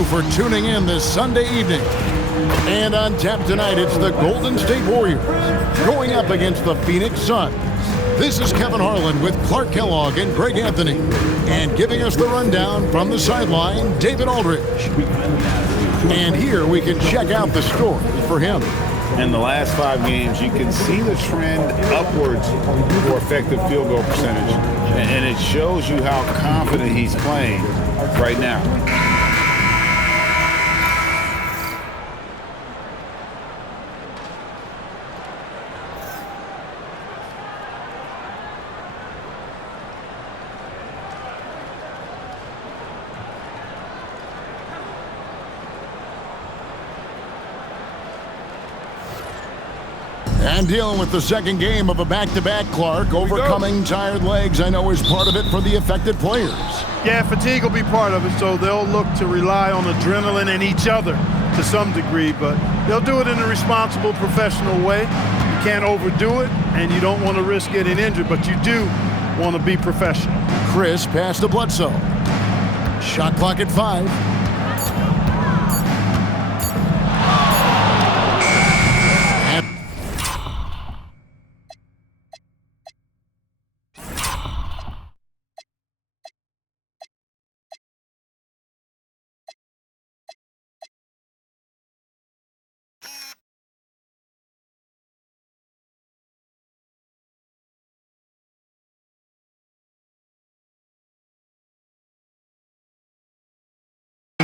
you for tuning in this Sunday evening. And on tap tonight, it's the Golden State Warriors going up against the Phoenix Suns. This is Kevin Harlan with Clark Kellogg and Greg Anthony. And giving us the rundown from the sideline, David Aldridge. And here we can check out the story for him. In the last 5 games, you can see the trend upwards for effective field goal percentage. And it shows you how confident he's playing right now. And dealing with the second game of a back-to-back, Clark. Overcoming tired legs, I know, is part of it for the affected players. Yeah, fatigue will be part of it, so they'll look to rely on adrenaline and each other to some degree, but they'll do it in a responsible, professional way. You can't overdo it, and you don't want to risk getting injured, but you do want to be professional. Chris passed to Bledsoe. Shot clock at 5.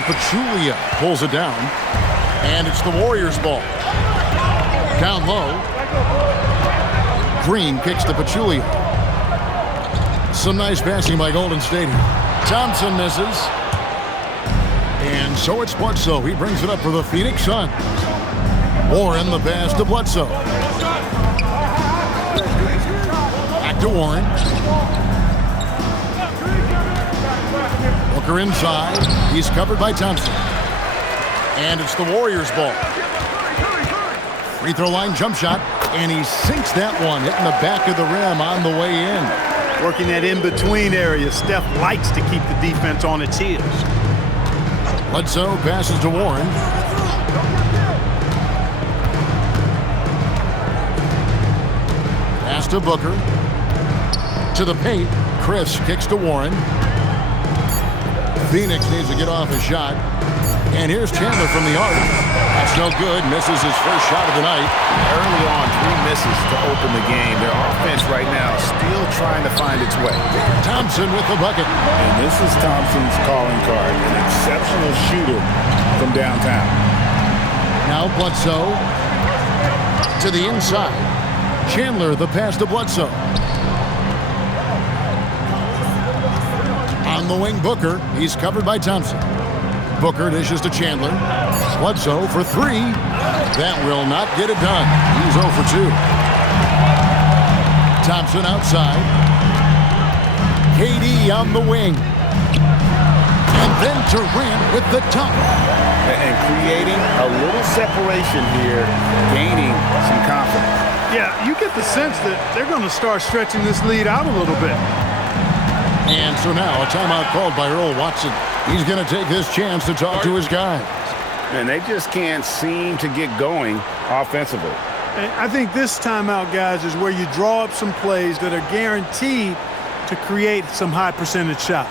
Pachulia pulls it down, and it's the Warriors' ball. Down low. Green kicks to Pachulia. Some nice passing by Golden State. Thompson misses. And so it's Bledsoe. He brings it up for the Phoenix Suns. Warren the pass to Bledsoe. Back to Warren. Booker inside. He's covered by Thompson. And it's the Warriors' ball. Free throw line jump shot. And he sinks that one, hitting the back of the rim on the way in. Working that in-between area. Steph likes to keep the defense on its heels. Bledsoe passes to Warren. Pass to Booker. To the paint. Chris kicks to Warren. Phoenix needs to get off a shot. And here's Chandler from the arc. That's no good. Misses his first shot of the night. Early on, 3 misses to open the game. Their offense right now still trying to find its way. Thompson with the bucket. And this is Thompson's calling card. An exceptional shooter from downtown. Now Bledsoe to the inside. Chandler the pass to Bledsoe. On the wing, Booker. He's covered by Thompson. Booker dishes to Chandler. Bledsoe for 3. That will not get it done. He's 0 for 2. Thompson outside. KD on the wing. And then Durant with the dunk. And creating a little separation here, gaining some confidence. Yeah, you get the sense that they're going to start stretching this lead out a little bit. And so now a timeout called by Earl Watson. He's going to take this chance to talk to his guys. And they just can't seem to get going offensively. And I think this timeout, guys, is where you draw up some plays that are guaranteed to create some high percentage shots.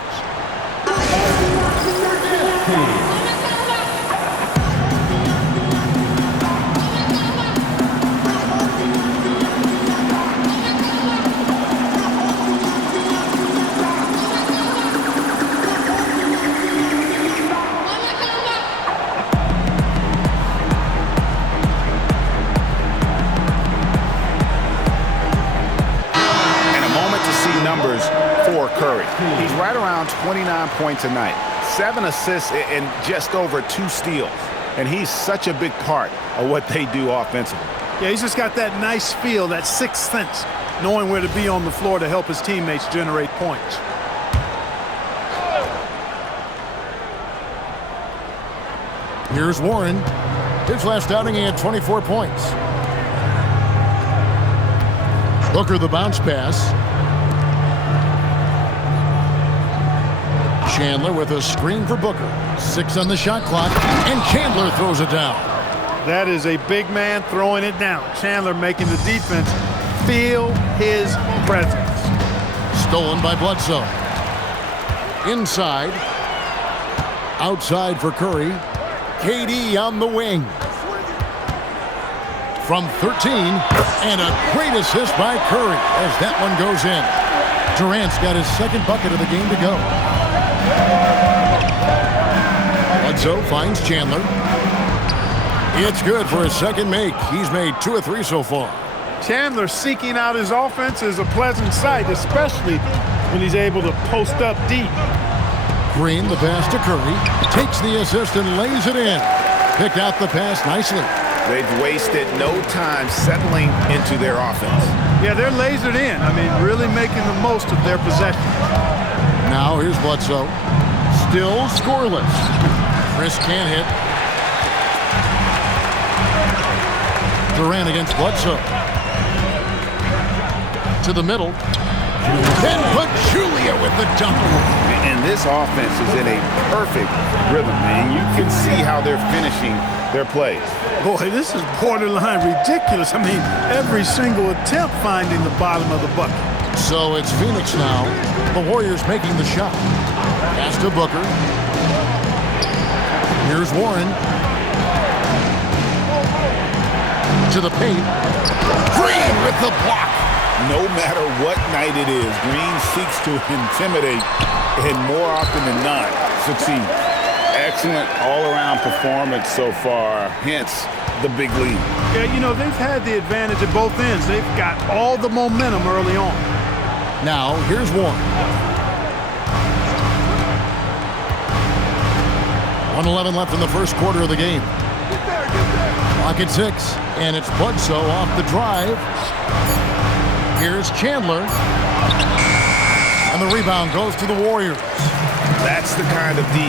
Curry. He's right around 29 points a night, 7 assists, and just over 2 steals. And he's such a big part of what they do offensively. Yeah, he's just got that nice feel, that sixth sense, knowing where to be on the floor to help his teammates generate points. Here's Warren. His last outing, he had 24 points. Booker the bounce pass. Chandler with a screen for Booker. 6 on the shot clock, and Chandler throws it down. That is a big man throwing it down. Chandler making the defense feel his presence. Stolen by Bledsoe. Inside. Outside for Curry. KD on the wing. From 13, and a great assist by Curry as that one goes in. Durant's got his second bucket of the game to go. Bledsoe finds Chandler. It's good for his second make. He's made 2 of 3 so far. Chandler seeking out his offense is a pleasant sight, especially when he's able to post up deep. Green, the pass to Curry, takes the assist and lays it in. Picked out the pass nicely. They've wasted no time settling into their offense. Yeah, they're lasered in. I mean, really making the most of their possession. Now here's Bledsoe. Still scoreless. Chris can't hit. Durant against Bledsoe. To the middle. Then Pachulia with the dunk. And this offense is in a perfect rhythm, and you can see how they're finishing their plays. Boy, this is borderline ridiculous. I mean, every single attempt finding the bottom of the bucket. So it's Phoenix now. The Warriors making the shot. Pass to Booker. Here's Warren. To the paint. Green with the block. No matter what night it is, Green seeks to intimidate and more often than not succeed. Excellent all-around performance so far, hence the big lead. Yeah, you know, they've had the advantage at both ends. They've got all the momentum early on. Now, here's Warren. 1:11 left in the first quarter of the game. Clock at 6, and it's Bledsoe off the drive. Here's Chandler. And the rebound goes to the Warriors. That's the kind of D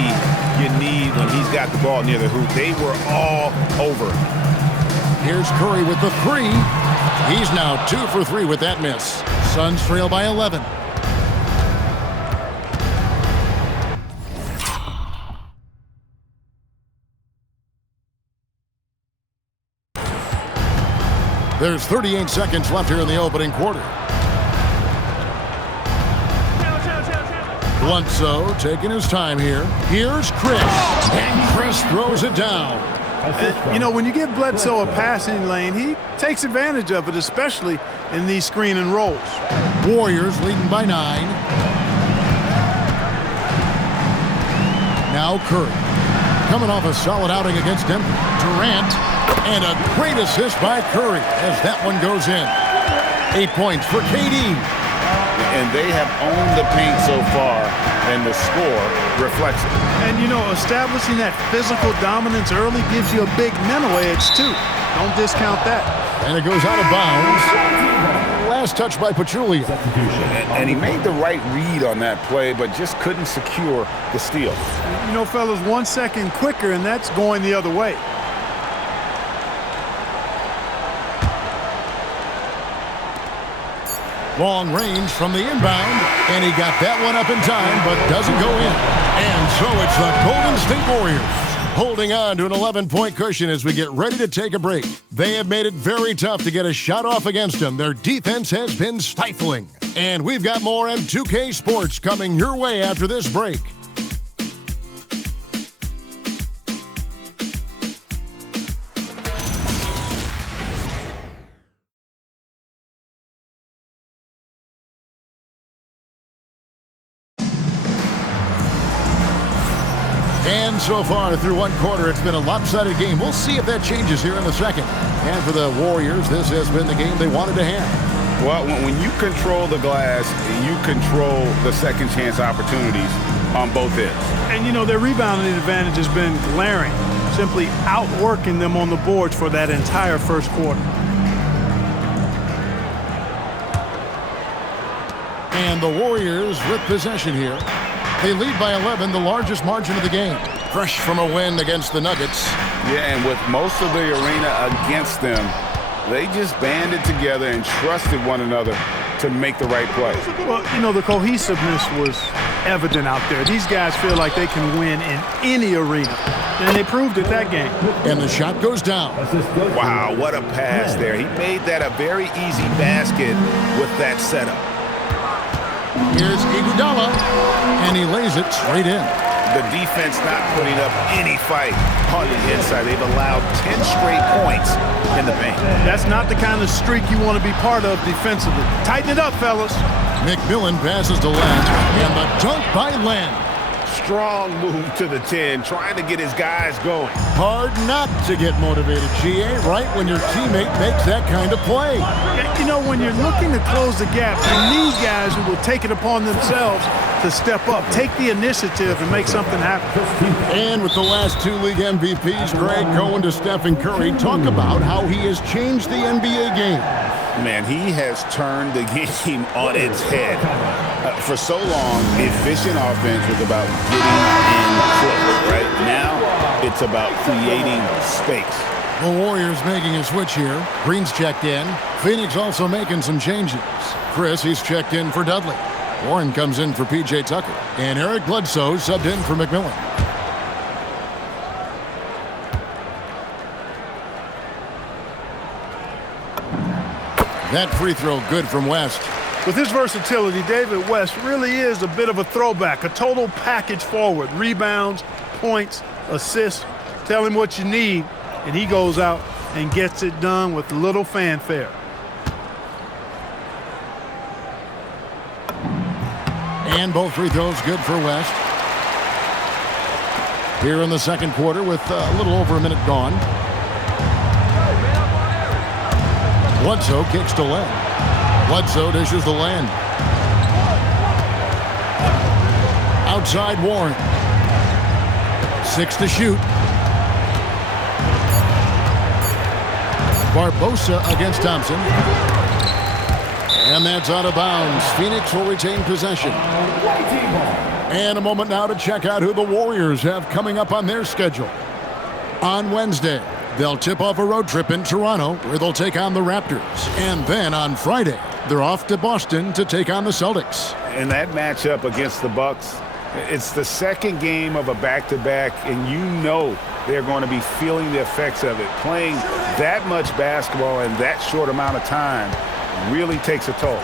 you need when he's got the ball near the hoop. They were all over. Here's Curry with the 3. He's now 2 for 3 with that miss. Suns trail by 11. There's 38 seconds left here in the opening quarter. Bledsoe taking his time here. Here's Chris. And Chris throws it down. You know, when you give Bledsoe a passing lane, he takes advantage of it, especially in these screen and rolls. Warriors leading by 9. Now Curry. Coming off a solid outing against Denver. Durant. And a great assist by Curry as that one goes in. 8 points for KD. And they have owned the paint so far, and the score reflects it. And, you know, establishing that physical dominance early gives you a big mental edge, too. Don't discount that. And it goes out of bounds. Last touch by Pachulia. And he made the right read on that play, but just couldn't secure the steal. You know, fellas, 1 second quicker, and that's going the other way. Long range from the inbound, and he got that one up in time, but doesn't go in. And so it's the Golden State Warriors holding on to an 11-point cushion as we get ready to take a break. They have made it very tough to get a shot off against them. Their defense has been stifling. And we've got more M2K Sports coming your way after this break. And so far through one quarter, it's been a lopsided game. We'll see if that changes here in the second. And for the Warriors, this has been the game they wanted to have. Well, when you control the glass, you control the second chance opportunities on both ends. And, you know, their rebounding advantage has been glaring, simply outworking them on the boards for that entire first quarter. And the Warriors with possession here. They lead by 11, the largest margin of the game. Fresh from a win against the Nuggets. Yeah, and with most of the arena against them, they just banded together and trusted one another to make the right play. Well, you know, the cohesiveness was evident out there. These guys feel like they can win in any arena, and they proved it that game. And the shot goes down. Wow, what a pass there. He made that a very easy basket with that setup. Here's Iguodala, and he lays it straight in. The defense not putting up any fight on the inside. They've allowed 10 straight points in the paint. That's not the kind of streak you want to be part of defensively. Tighten it up, fellas. McMillan passes to Len, and the dunk by Len. Strong move to the 10, trying to get his guys going. Hard not to get motivated, GA, right when your teammate makes that kind of play. You know, when you're looking to close the gap, you need guys who will take it upon themselves to step up, take the initiative, and make something happen. And with the last two league MVPs, Greg, going to Stephen Curry, talk about how he has changed the NBA game. Man, he has turned the game on its head. For so long, efficient offense was about getting in close, right? Now, it's about creating space. The Warriors making a switch here. Green's checked in. Phoenix also making some changes. Chris, he's checked in for Dudley. Warren comes in for P.J. Tucker. And Eric Bledsoe subbed in for McMillan. That free throw good from West. With his versatility, David West really is a bit of a throwback, a total package forward. Rebounds, points, assists. Tell him what you need, and he goes out and gets it done with little fanfare. And both free throws good for West. Here in the second quarter with a little over a minute gone. Bledsoe kicks to Len. Bledsoe dishes the Len. Outside Warren. 6 to shoot. Barbosa against Thompson. And that's out of bounds. Phoenix will retain possession. And a moment now to check out who the Warriors have coming up on their schedule. On Wednesday, they'll tip off a road trip in Toronto where they'll take on the Raptors. And then on Friday, they're off to Boston to take on the Celtics. And that matchup against the Bucks, it's the second game of a back-to-back, and you know they're going to be feeling the effects of it. Playing that much basketball in that short amount of time really takes a toll.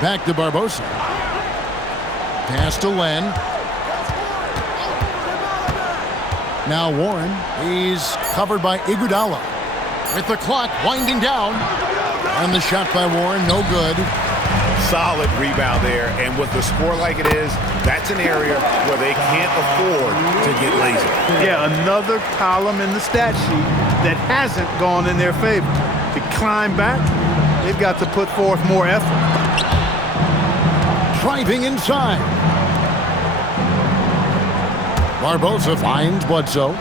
Back to Barbosa. Pass to Len. Now Warren. He's covered by Iguodala. With the clock winding down. And the shot by Warren, no good. Solid rebound there, and with the score like it is, that's an area where they can't afford to get lazy. Yeah, another column in the stat sheet that hasn't gone in their favor. To climb back, they've got to put forth more effort. Driving inside. Barbosa finds Bledsoe.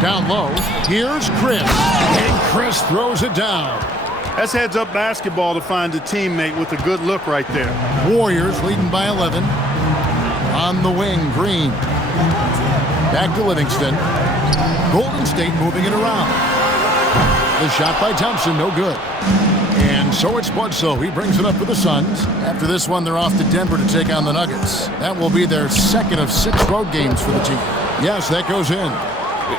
Down low. Here's Chris. And Chris throws it down. That's heads-up basketball to find a teammate with a good look right there. Warriors leading by 11. On the wing, Green. Back to Livingston. Golden State moving it around. The shot by Thompson, no good. And so it's Bledsoe. He brings it up for the Suns. After this one, they're off to Denver to take on the Nuggets. That will be their second of 6 road games for the team. Yes, that goes in.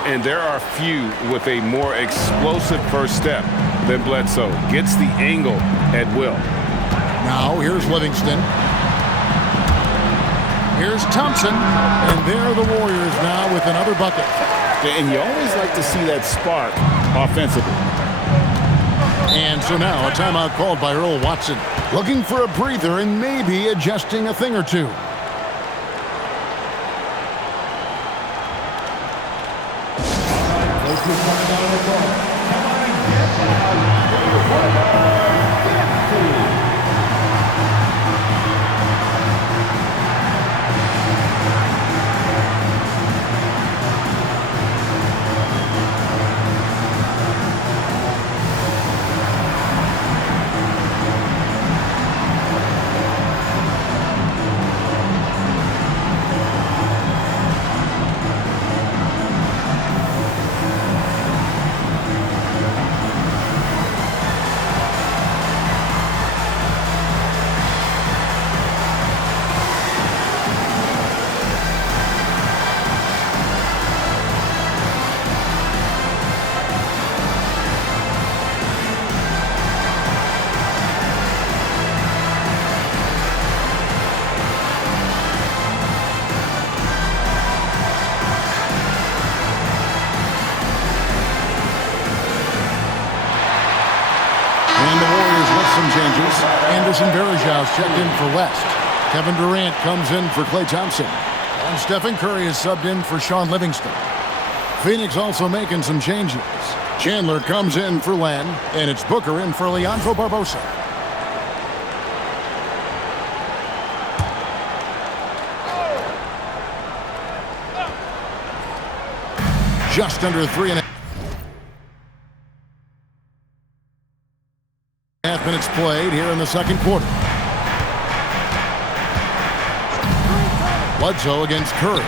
And there are few with a more explosive first step than Bledsoe. Gets the angle at will. Now, here's Livingston. Here's Thompson. And there are the Warriors now with another bucket. And you always like to see that spark offensively. And so now a timeout called by Earl Watson. Looking for a breather and maybe adjusting a thing or two. Anderson Varejau's checked in for West. Kevin Durant comes in for Klay Thompson. And Stephen Curry is subbed in for Sean Livingston. Phoenix also making some changes. Chandler comes in for Len, and it's Booker in for Leandro Barbosa. Just under 3.5 minutes played here in the second quarter. Bledsoe against Curry.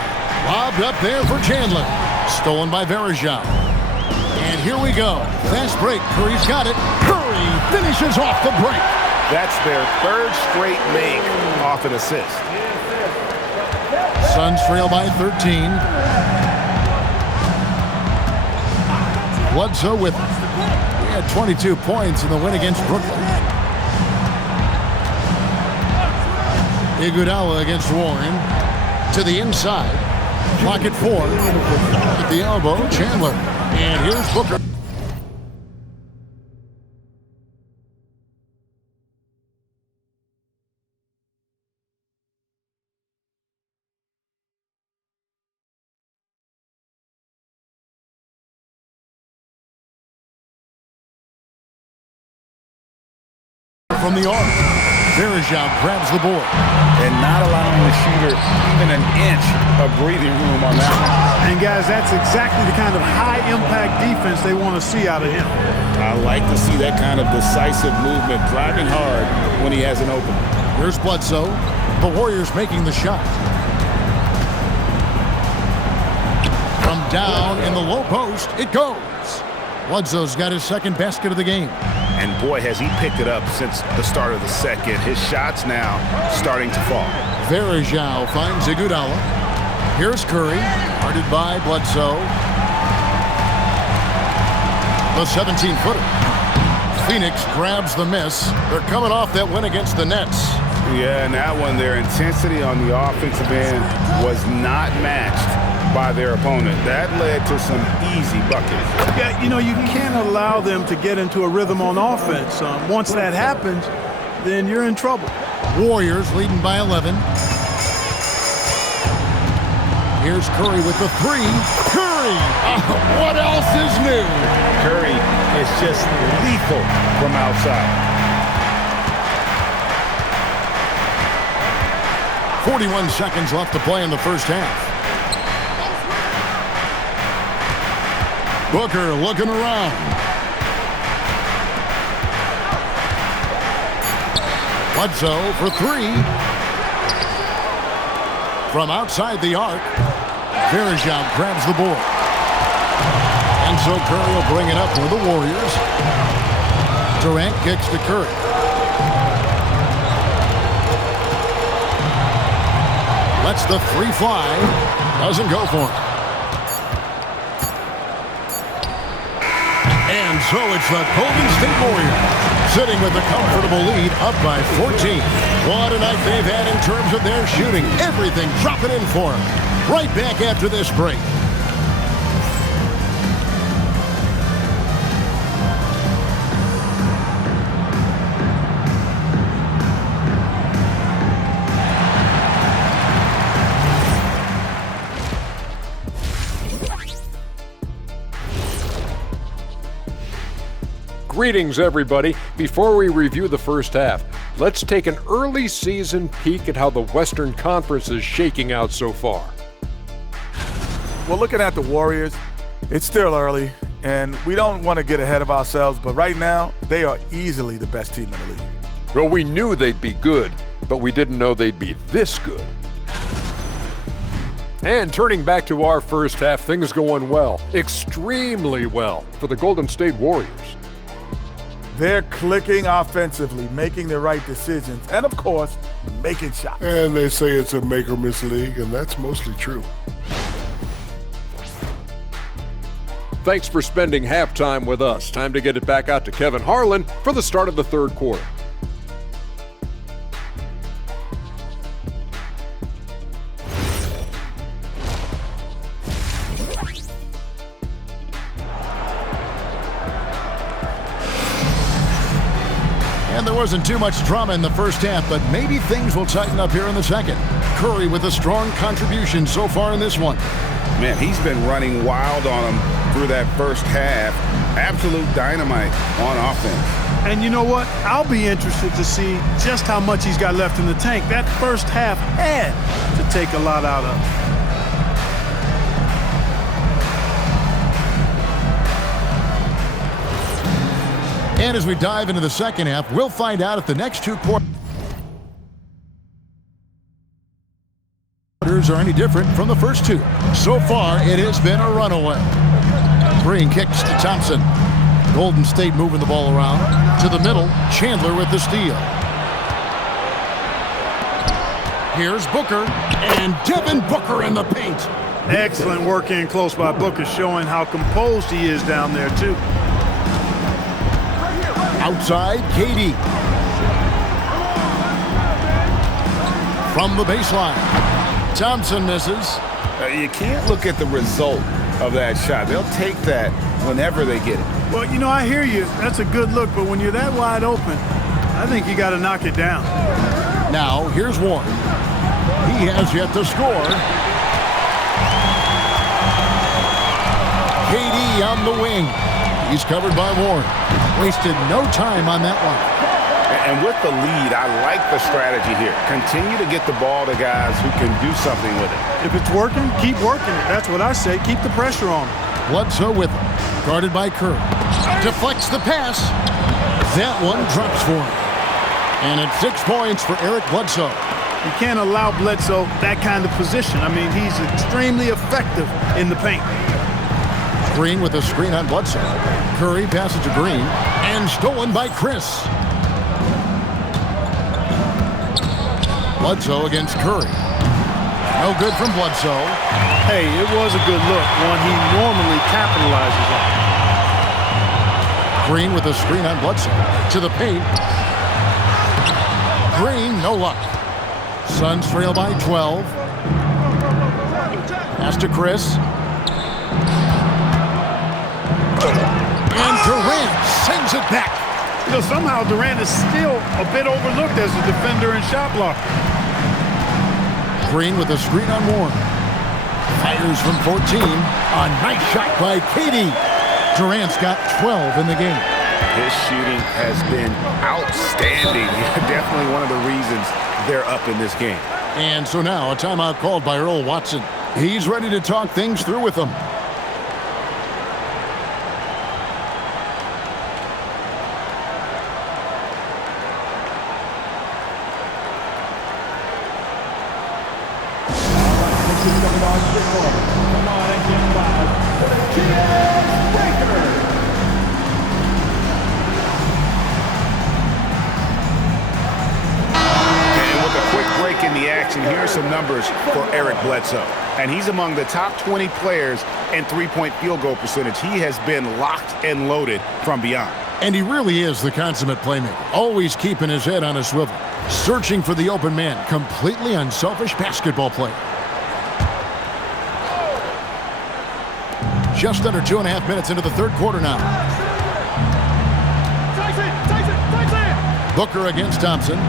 Lobbed up there for Chandler. Stolen by Varejao. And here we go. Fast break. Curry's got it. Curry finishes off the break. That's their third straight make off an assist. Suns trail by 13. Bledsoe with it. He had 22 points in the win against Brooklyn. Iguodala against Warren. To the inside. Clock at 4. At the elbow, Chandler. And here's Booker. From the arc. Varejao grabs the board. And not allowing the shooter even an inch of breathing room on that one. And guys, that's exactly the kind of high-impact defense they want to see out of him. I like to see that kind of decisive movement, driving hard when he has an opening. Here's Bledsoe. The Warriors making the shot. From down in the low post, it goes. Bledsoe's got his second basket of the game. And boy, has he picked it up since the start of the second. His shots now starting to fall. Varejao finds Iguodala. Here's Curry, guarded by Bledsoe. The 17-footer. Phoenix grabs the miss. They're coming off that win against the Nets. Yeah, and that one, their intensity on the offensive end was not matched by their opponent. That led to some easy buckets. Yeah, you know, you can't allow them to get into a rhythm on offense. Once that happens, then you're in trouble. Warriors leading by 11. Here's Curry with the 3. Curry! What else is new? Curry is just lethal from outside. 41 seconds left to play in the first half. Booker looking around. Bledsoe for 3. From outside the arc, Varejao grabs the board. And so Curry will bring it up for the Warriors. Durant kicks to Curry. Lets the 3 fly. Doesn't go for it. And so it's the Golden State Warriors sitting with a comfortable lead up by 14. What a night they've had in terms of their shooting. Everything dropping in for them. Right back after this break. Greetings, everybody. Before we review the first half, let's take an early season peek at how the Western Conference is shaking out so far. Well, looking at the Warriors, it's still early, and we don't want to get ahead of ourselves, but right now, they are easily the best team in the league. Well, we knew they'd be good, but we didn't know they'd be this good. And turning back to our first half, things going well, extremely well for the Golden State Warriors. They're clicking offensively, making the right decisions, and of course, making shots. And they say it's a make or miss league, and that's mostly true. Thanks for spending halftime with us. Time to get it back out to Kevin Harlan for the start of the third quarter. And there wasn't too much drama in the first half, but maybe things will tighten up here in the second. Curry with a strong contribution so far in this one. Man, he's been running wild on him through that first half. Absolute dynamite on offense. And you know what? I'll be interested to see just how much he's got left in the tank. That first half had to take a lot out of him. And as we dive into the second half, we'll find out if the next two quarters are any different from the first two. So far, it has been a runaway. Green kicks to Thompson. Golden State moving the ball around. To the middle, Chandler with the steal. Here's Booker, and Devin Booker in the paint. Excellent work in close by Booker, showing how composed he is down there, too. Outside, KD. From the baseline. Thompson misses. You can't look at the result of that shot. They'll take that whenever they get it. Well, you know, I hear you. That's a good look, but when you're that wide open, I think you got to knock it down. Now, here's Warren. He has yet to score. KD on the wing. He's covered by Warren. Wasted no time on that one. And with the lead, I like the strategy here. Continue to get the ball to guys who can do something with it. If it's working, keep working it. That's what I say. Keep the pressure on him. Bledsoe with him. Guarded by Curry. Deflects the pass. That one drops for him. And it's 6 points for Eric Bledsoe. You can't allow Bledsoe that kind of position. I mean, he's extremely effective in the paint. Green with a screen on Bledsoe. Curry passes to Green. And stolen by Chris. Bledsoe against Curry. No good from Bledsoe. Hey, it was a good look, one he normally capitalizes on. Green with a screen on Bledsoe. To the paint. Green, no luck. Suns trail by 12. Pass to Chris. And Durant sends it back. You know, somehow Durant is still a bit overlooked as a defender and shot blocker. Green with a screen on Warren. Fires from 14. A nice shot by KD. Durant's got 12 in the game. His shooting has been outstanding. Definitely one of the reasons they're up in this game. And so now a timeout called by Earl Watson. He's ready to talk things through with them. In the action, here are some numbers for Eric Bledsoe. And he's among the top 20 players in three-point field goal percentage. He has been locked and loaded from beyond. And he really is the consummate playmaker, always keeping his head on a swivel, searching for the open man, completely unselfish basketball player. Just under 2.5 minutes into the third quarter now. Booker against Thompson.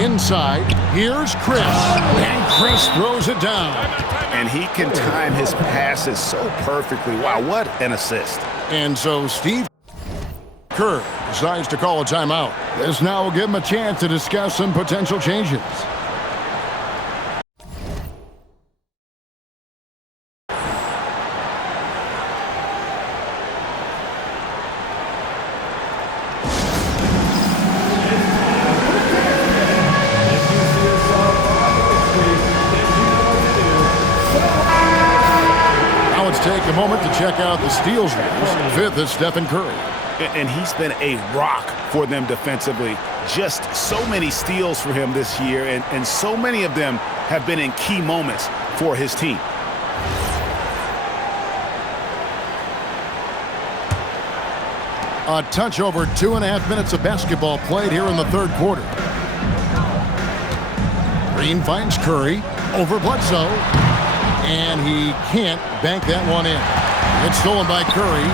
Inside, here's Chris, and Chris throws it down. And he can time his passes so perfectly. Wow, what an assist. And so Steve Kerr decides to call a timeout. This now will give him a chance to discuss some potential changes. Take a moment to check out the steals numbers. Fifth is Stephen Curry. And he's been a rock for them defensively. Just so many steals for him this year, and so many of them have been in key moments for his team. A touch over 2.5 minutes of basketball played here in the third quarter. Green finds Curry over Bledsoe. And he can't bank that one in. It's stolen by Curry.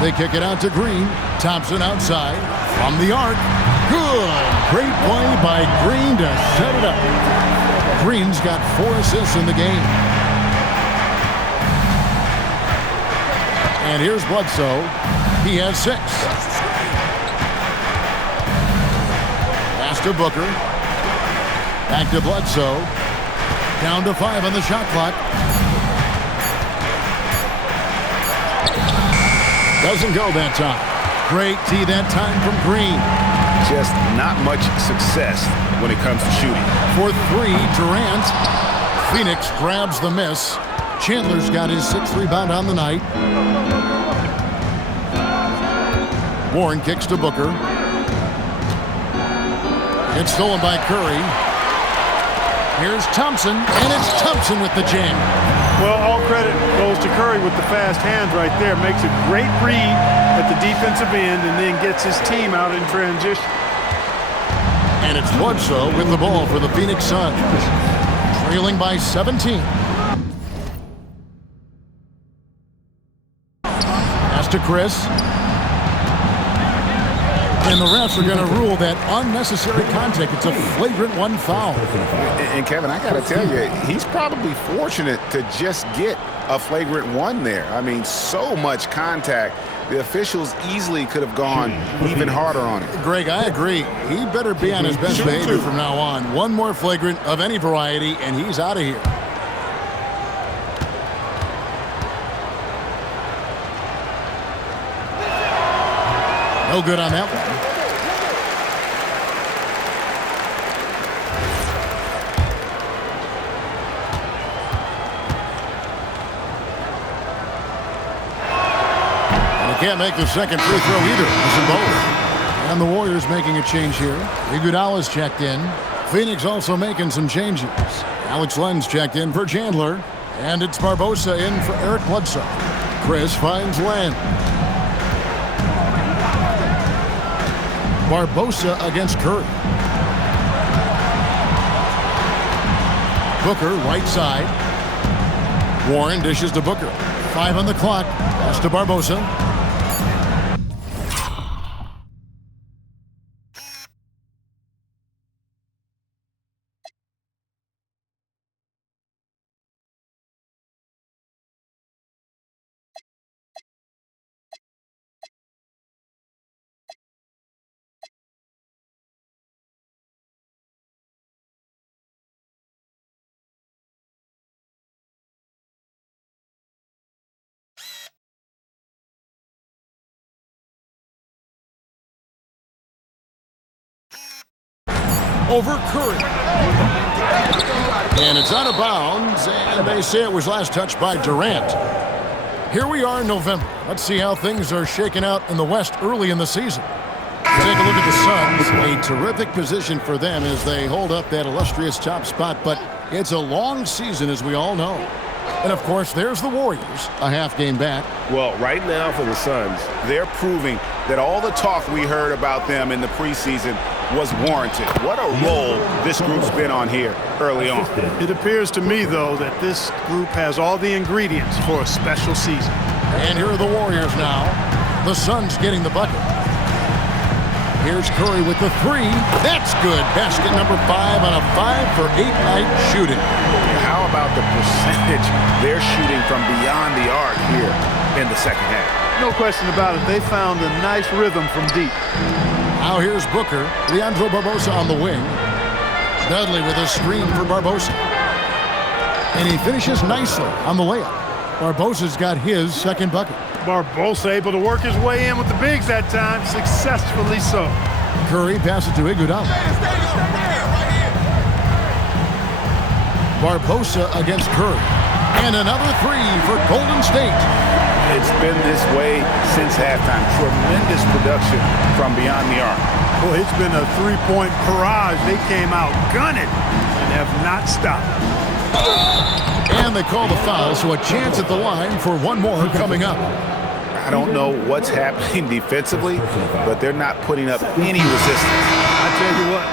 They kick it out to Green. Thompson outside. From the arc. Good. Great play by Green to set it up. Green's got 4 assists in the game. And here's Bledsoe. He has 6. Pass to Booker. Back to Bledsoe. Down to 5 on the shot clock. Doesn't go that time. Great tee that time from Green. Just not much success when it comes to shooting. For 3, Durant. Phoenix grabs the miss. Chandler's got his 6th rebound on the night. Warren kicks to Booker. It's stolen by Curry. Here's Thompson, and it's Thompson with the jam. Well, all credit goes to Curry with the fast hands right there. Makes a great read at the defensive end and then gets his team out in transition. And it's Bledsoe with the ball for the Phoenix Suns. Trailing by 17. Pass to Chris. And the refs are going to rule that unnecessary contact. It's a flagrant 1 foul. And Kevin, I got to tell you, he's probably fortunate to just get a flagrant 1 there. I mean, so much contact. The officials easily could have gone even harder on it. Greg, I agree. He better be on his best behavior from now on. 1 more flagrant of any variety, and he's out of here. No good on that one. And he can't make the second free throw either. Missing both. And the Warriors making a change here. Iguodala's checked in. Phoenix also making some changes. Alex Len's checked in for Chandler. And it's Barbosa in for Eric Bledsoe. Chris finds Len. Barbosa against Curry. Booker, right side. Warren dishes to Booker. 5 on the clock. Pass to Barbosa. Over Curry. And it's out of bounds, and they say it was last touched by Durant. Here we are in November. Let's see how things are shaking out in the West early in the season. Take a look at the Suns. A terrific position for them as they hold up that illustrious top spot, but it's a long season, as we all know. And, of course, there's the Warriors, a half game back. Well, right now for the Suns, they're proving that all the talk we heard about them in the preseason was warranted. What a role this group's been on here early on. It appears to me, though, that this group has all the ingredients for a special season. And here are the Warriors now. The Suns getting the bucket. Here's Curry with the 3. That's good. Basket number 5 on a 5-for-8 night shooting. How about the percentage they're shooting from beyond the arc here in the second half? No question about it. They found a nice rhythm from deep. Now here's Booker. Leandro Barbosa on the wing. Dudley with a screen for Barbosa. And he finishes nicely on the layup. Barbosa's got his second bucket. Barbosa able to work his way in with the bigs that time, successfully so. Curry passes to Iguodala. Barbosa against Curry. And another 3 for Golden State. It's been this way since halftime. Tremendous production from beyond the arc. Well, it's been a 3-point barrage. They came out gunning and have not stopped. And they call the foul, so a chance at the line for one more coming up. I don't know what's happening defensively, but they're not putting up any resistance. I tell you what,